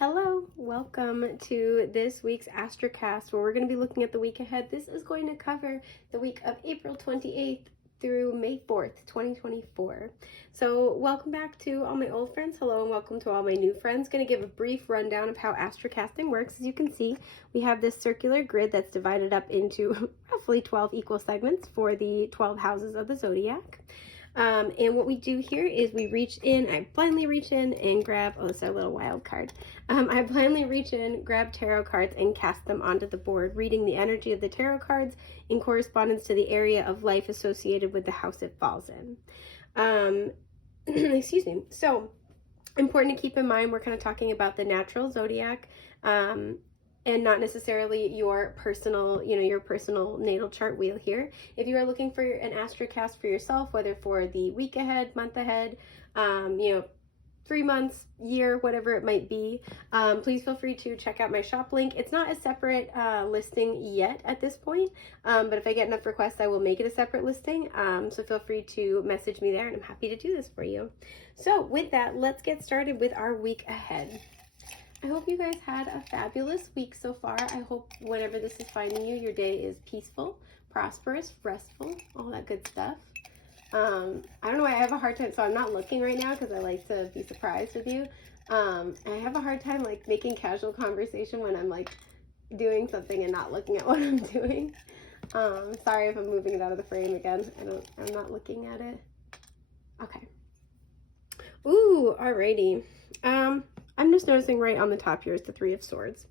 Hello, welcome to this week's Astrocast where we're going to be looking at the week ahead. This is going to cover the week of April 28th through May 4th, 2024. So welcome back to all my old friends. Hello and welcome to all my new friends. Going to give a brief rundown of how astrocasting works. As you can see, we have this circular grid that's divided up into roughly 12 equal segments for the 12 houses of the zodiac. And what we do here is we reach in, I blindly reach in and grab, oh, this is our little wild card. I blindly reach in, grab tarot cards and cast them onto the board, reading the energy of the tarot cards in correspondence to the area of life associated with the house it falls in. Excuse me. So, important to keep in mind, we're kind of talking about the natural zodiac, and not necessarily your personal, your personal natal chart wheel here. If you are looking for an astrocast for yourself, whether for the week ahead, month ahead, 3 months, year, whatever it might be, please feel free to check out my shop link. It's not a separate listing yet at this point, but if I get enough requests, I will make it a separate listing. So feel free to message me there and I'm happy to do this for you. So with that, let's get started with our week ahead. I hope you guys had a fabulous week so far. I hope whenever this is finding you, your day is peaceful, prosperous, restful, all that good stuff. I don't know why I have a hard time, so I'm not looking right now because I like to be surprised with you. I have a hard time like making casual conversation when I'm like doing something and not looking at what I'm doing. Sorry if I'm moving it out of the frame again. I'm not looking at it. Okay. Ooh, alrighty. I'm just noticing right on the top here is the Three of Swords.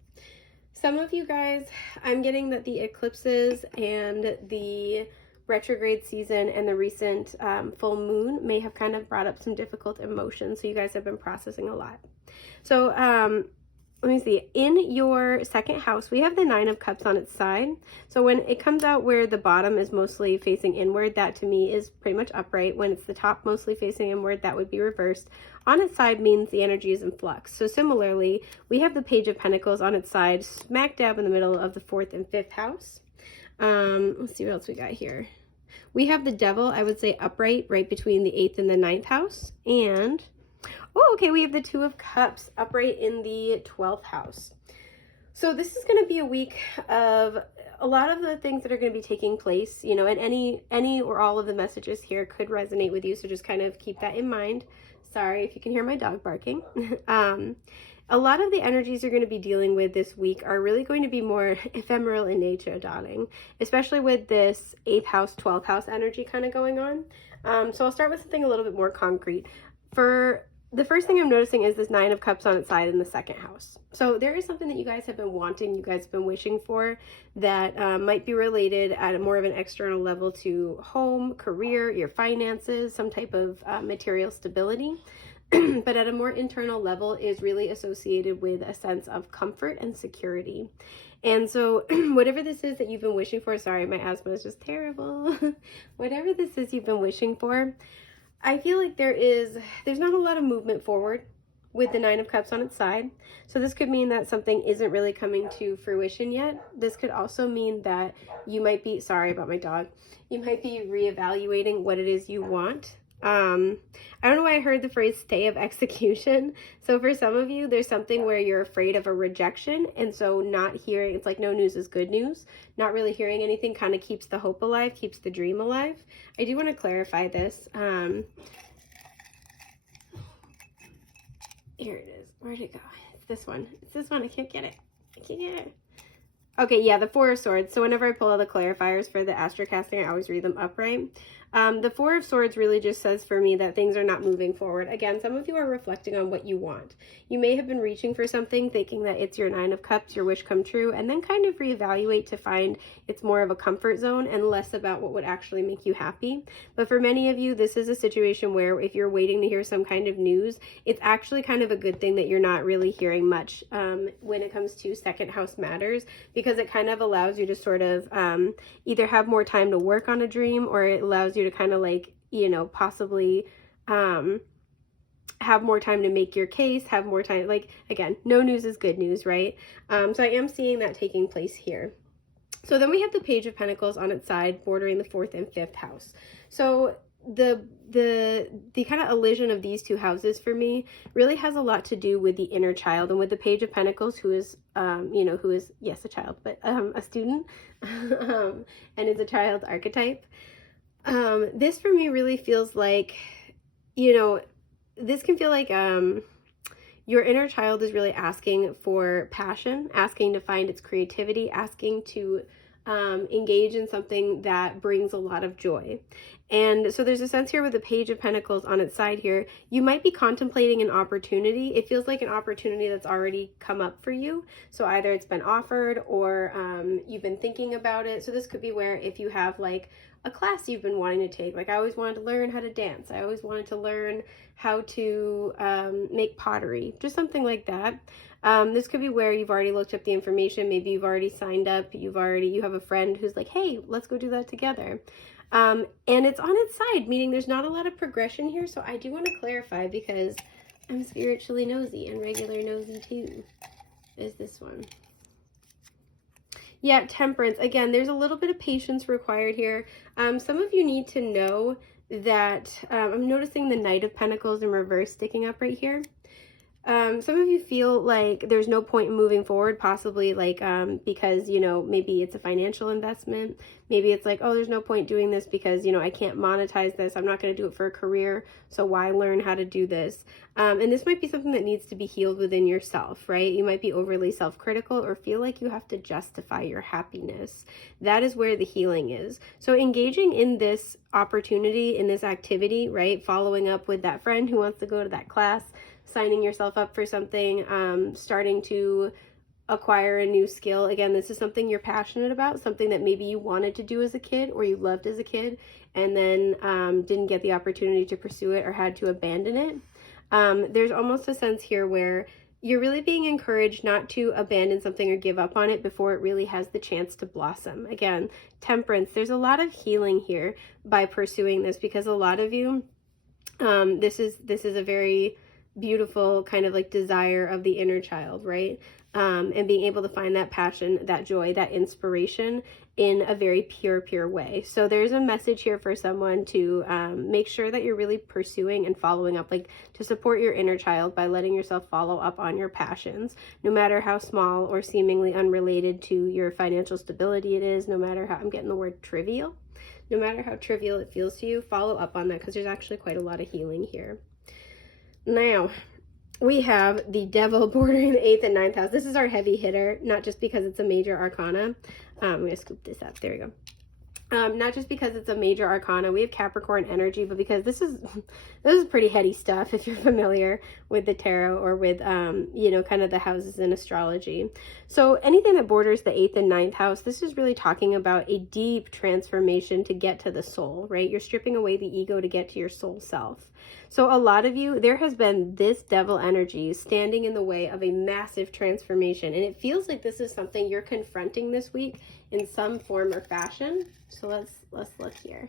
Some of you guys, I'm getting that the eclipses and the retrograde season and the recent full moon may have kind of brought up some difficult emotions. So you guys have been processing a lot. So let me see. In your second house, we have the Nine of Cups on its side. So when it comes out where the bottom is mostly facing inward, that to me is pretty much upright. When it's the top mostly facing inward, that would be reversed. On its side means the energy is in flux. So similarly, we have the Page of Pentacles on its side, smack dab in the middle of the 4th and 5th house. Let's see what else we got here. We have the Devil, I would say upright, right between the 8th and the 9th house. And oh, okay, we have the Two of Cups upright in the 12th house. So this is going to be a week of a lot of the things that are going to be taking place, and any or all of the messages here could resonate with you. So just kind of keep that in mind. Sorry if you can hear my dog barking. A lot of the energies you're going to be dealing with this week are really going to be more ephemeral in nature, darling, especially with this 8th house, 12th house energy kind of going on. So I'll start with something a little bit more concrete. For the first thing I'm noticing is this Nine of Cups on its side in the second house. So there is something that you guys have been wanting, you guys have been wishing for that might be related at a more of an external level to home, career, your finances, some type of material stability. But at a more internal level is really associated with a sense of comfort and security. And so whatever this is that you've been wishing for, sorry, my asthma is just terrible. Whatever this is you've been wishing for, I feel like there's not a lot of movement forward with the Nine of Cups on its side. So this could mean that something isn't really coming to fruition yet. This could also mean that you might be, sorry about my dog, you might be reevaluating what it is you want. I don't know why I heard the phrase stay of execution. So for some of you, there's something where you're afraid of a rejection. And so not hearing, it's like no news is good news. Not really hearing anything kind of keeps the hope alive, keeps the dream alive. I do want to clarify this. Here it is. Where'd it go? It's this one. It's this one. I can't get it. I can't get it. Okay, yeah, the Four of Swords. So whenever I pull out the clarifiers for the astrocasting, I always read them upright. The Four of Swords really just says for me that things are not moving forward. Again, some of you are reflecting on what you want. You may have been reaching for something, thinking that it's your Nine of Cups, your wish come true, and then kind of reevaluate to find it's more of a comfort zone and less about what would actually make you happy. But for many of you, this is a situation where if you're waiting to hear some kind of news, it's actually kind of a good thing that you're not really hearing much when it comes to second house matters, because it kind of allows you to sort of either have more time to work on a dream, or it allows you to kind of like, possibly have more time to make your case, have more time, like, again, no news is good news, right? So I am seeing that taking place here. So then we have the Page of Pentacles on its side, bordering the 4th and 5th house. So the kind of illusion of these two houses for me really has a lot to do with the inner child, and with the Page of Pentacles, who is who is, yes, a child, but a student, and is a child's archetype. This for me really feels like, this can feel like your inner child is really asking for passion, asking to find its creativity, asking to engage in something that brings a lot of joy. And so there's a sense here with the Page of Pentacles on its side here, you might be contemplating an opportunity. It feels like an opportunity that's already come up for you. So either it's been offered or you've been thinking about it. So this could be where if you have like a class you've been wanting to take, like I always wanted to learn how to dance. I always wanted to learn how to make pottery, just something like that. This could be where you've already looked up the information. Maybe you've already signed up. You have a friend who's like, hey, let's go do that together. And it's on its side, meaning there's not a lot of progression here. So I do want to clarify, because I'm spiritually nosy, and regular nosy too is this one. Yeah, Temperance. Again, there's a little bit of patience required here. Some of you need to know that I'm noticing the Knight of Pentacles in reverse sticking up right here. Some of you feel like there's no point in moving forward, possibly like because, maybe it's a financial investment. Maybe it's like, oh, there's no point doing this because, I can't monetize this. I'm not going to do it for a career. So why learn how to do this? And this might be something that needs to be healed within yourself, right? You might be overly self-critical or feel like you have to justify your happiness. That is where the healing is. So engaging in this opportunity, in this activity, right? Following up with that friend who wants to go to that class, signing yourself up for something, starting to acquire a new skill. Again, this is something you're passionate about, something that maybe you wanted to do as a kid or you loved as a kid and then didn't get the opportunity to pursue it or had to abandon it. There's almost a sense here where you're really being encouraged not to abandon something or give up on it before it really has the chance to blossom. Again, Temperance, there's a lot of healing here by pursuing this, because a lot of you, this is a very beautiful kind of like desire of the inner child, right? And being able to find that passion, that joy, that inspiration in a very pure way. So there's a message here for someone to make sure that you're really pursuing and following up, like to support your inner child by letting yourself follow up on your passions, no matter how small or seemingly unrelated to your financial stability it is, no matter how, I'm getting the word trivial, no matter how trivial it feels to you, follow up on that, because there's actually quite a lot of healing here. Now, we have the Devil bordering the 8th and 9th house. This is our heavy hitter, not just because it's a major arcana. I'm going to scoop this up. There we go. Not just because it's a major arcana. We have Capricorn energy, but because this is pretty heady stuff if you're familiar with the tarot or with, kind of the houses in astrology. So anything that borders the 8th and 9th house, this is really talking about a deep transformation to get to the soul, right? You're stripping away the ego to get to your soul self. So a lot of you, there has been this devil energy standing in the way of a massive transformation. And it feels like this is something you're confronting this week in some form or fashion. So let's look here.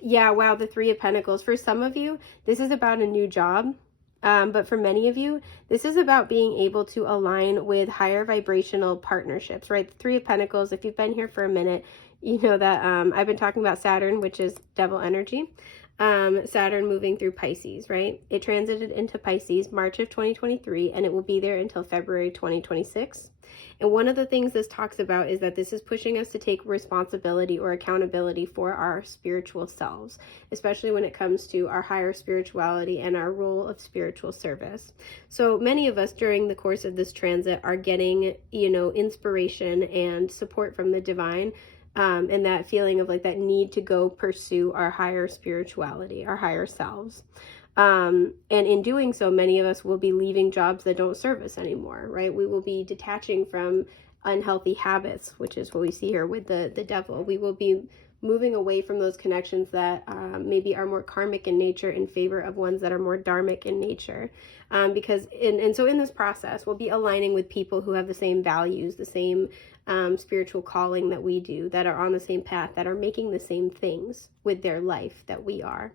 Yeah, wow, the 3 of Pentacles. For some of you, this is about a new job. But for many of you, this is about being able to align with higher vibrational partnerships, right? The 3 of Pentacles, if you've been here for a minute, you know that I've been talking about Saturn, which is devil energy. Saturn moving through Pisces, right? It transited into Pisces March of 2023, and it will be there until February 2026. And one of the things this talks about is that this is pushing us to take responsibility or accountability for our spiritual selves, especially when it comes to our higher spirituality and our role of spiritual service. So many of us during the course of this transit are getting, inspiration and support from the divine, and that feeling of like that need to go pursue our higher spirituality, our higher selves. And in doing so, many of us will be leaving jobs that don't serve us anymore, right? We will be detaching from unhealthy habits, which is what we see here with the devil. We will be moving away from those connections that maybe are more karmic in nature in favor of ones that are more dharmic in nature. So in this process, we'll be aligning with people who have the same values, the same spiritual calling that we do, that are on the same path, that are making the same things with their life that we are.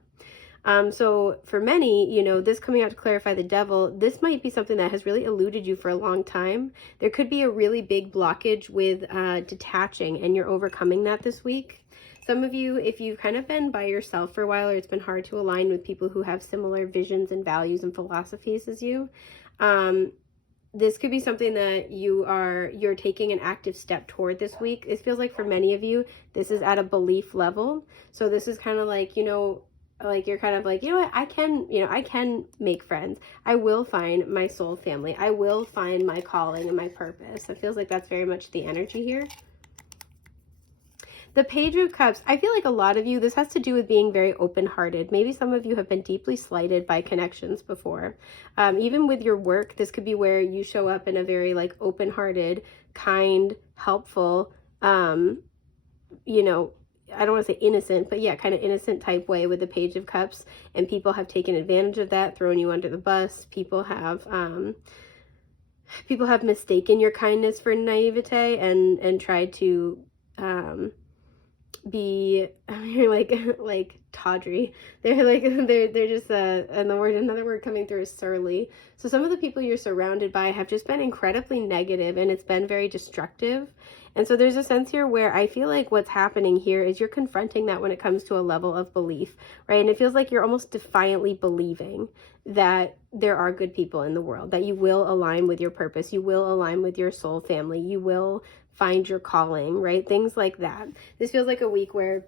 So for many, this coming out to clarify the devil, this might be something that has really eluded you for a long time. There could be a really big blockage with detaching, and you're overcoming that this week. Some of you, if you've kind of been by yourself for a while, or it's been hard to align with people who have similar visions and values and philosophies as you, this could be something that you're taking an active step toward this week. It feels like for many of you, this is at a belief level. So this is kind of like, like you're kind of like, you know what, I can make friends. I will find my soul family. I will find my calling and my purpose. It feels like that's very much the energy here. The Page of Cups, I feel like a lot of you, this has to do with being very open-hearted. Maybe some of you have been deeply slighted by connections before. Even with your work, this could be where you show up in a very like open-hearted, kind, helpful, I don't want to say innocent, but yeah, kind of innocent type way with the Page of Cups. And people have taken advantage of that, thrown you under the bus. People have mistaken your kindness for naivete and tried to be like tawdry. They're just and another word coming through is surly. So some of the people you're surrounded by have just been incredibly negative, and it's been very destructive. And so there's a sense here where I feel like what's happening here is you're confronting that when it comes to a level of belief, right? And it feels like you're almost defiantly believing that there are good people in the world, that you will align with your purpose, you will align with your soul family, you will find your calling, right? Things like that. This feels like a week where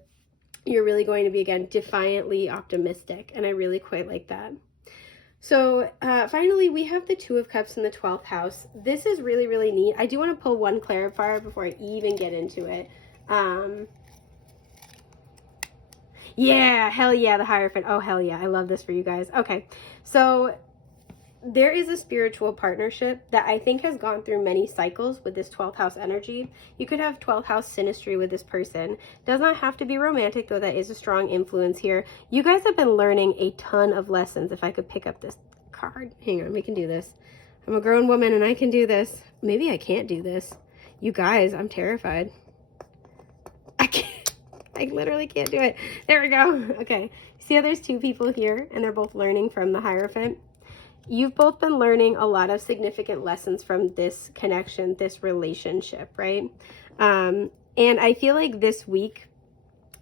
you're really going to be, again, defiantly optimistic, and I really quite like that. So finally, we have the Two of Cups in the 12th house. This is really, really neat. I do want to pull one clarifier before I even get into it. Yeah, hell yeah, the Hierophant. Oh, hell yeah, I love this for you guys. Okay, so there is a spiritual partnership that I think has gone through many cycles with this 12th house energy. You could have 12th house synastry with this person. Does not have to be romantic, though that is a strong influence here. You guys have been learning a ton of lessons. If I could pick up this card. Hang on, we can do this. I'm a grown woman and I can do this. Maybe I can't do this. You guys, I'm terrified. I can't. I literally can't do it. There we go. Okay. See how there's two people here and they're both learning from the Hierophant? You've both been learning a lot of significant lessons from this connection, this relationship, right? And I feel like this week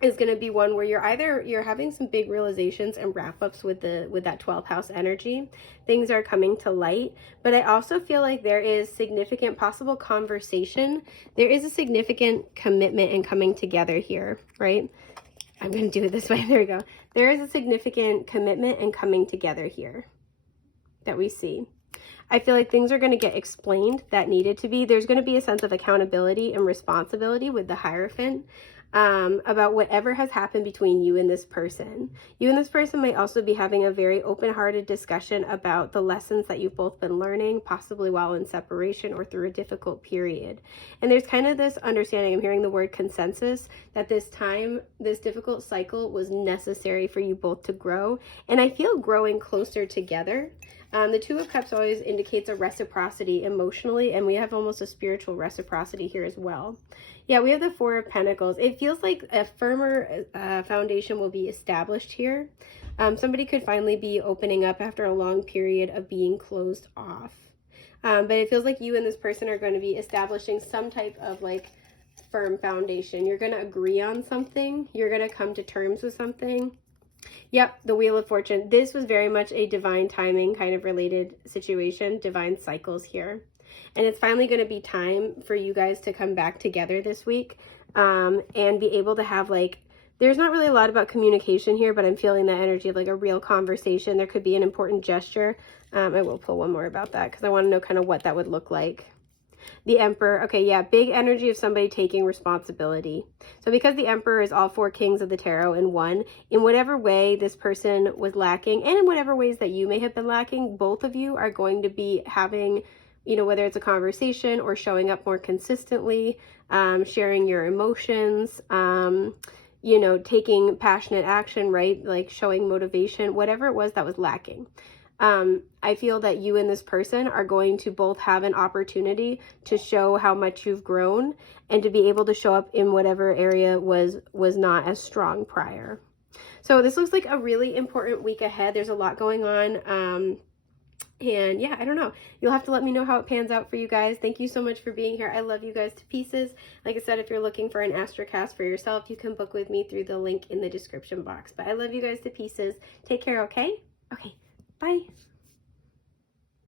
is going to be one where you're having some big realizations and wrap-ups with that 12th house energy. Things are coming to light, but I also feel like there is significant possible conversation. There is a significant commitment and coming together here, right? I'm going to do it this way. There we go. There is a significant commitment and coming together here that we see. I feel like things are going to get explained that needed to be. There's going to be a sense of accountability and responsibility with the Hierophant about whatever has happened between you and this person. You and this person might also be having a very open-hearted discussion about the lessons that you've both been learning, possibly while in separation or through a difficult period. And there's kind of this understanding, I'm hearing the word consensus, that this time, this difficult cycle was necessary for you both to grow. And I feel growing closer together. The Two of Cups always indicates a reciprocity emotionally, and we have almost a spiritual reciprocity here as well. Yeah, we have the Four of Pentacles. It feels like a firmer foundation will be established here. Somebody could finally be opening up after a long period of being closed off. But it feels like you and this person are going to be establishing some type of like firm foundation. You're going to agree on something. You're going to come to terms with something. Yep, the Wheel of Fortune. This was very much a divine timing kind of related situation, divine cycles here. And it's finally going to be time for you guys to come back together this week and be able to have like, there's not really a lot about communication here, but I'm feeling that energy of like a real conversation. There could be an important gesture. I will pull one more about that because I want to know kind of what that would look like. The Emperor. Okay, yeah, big energy of somebody taking responsibility. So because the Emperor is all four kings of the tarot in one, in whatever way this person was lacking, and in whatever ways that you may have been lacking, both of you are going to be having, whether it's a conversation or showing up more consistently, sharing your emotions, taking passionate action, right? Like showing motivation, whatever it was that was lacking. I feel that you and this person are going to both have an opportunity to show how much you've grown and to be able to show up in whatever area was not as strong prior. So this looks like a really important week ahead. There's a lot going on. And yeah, I don't know. You'll have to let me know how it pans out for you guys. Thank you so much for being here. I love you guys to pieces. Like I said, if you're looking for an Astrocast for yourself, you can book with me through the link in the description box. But I love you guys to pieces. Take care, okay? Okay, bye.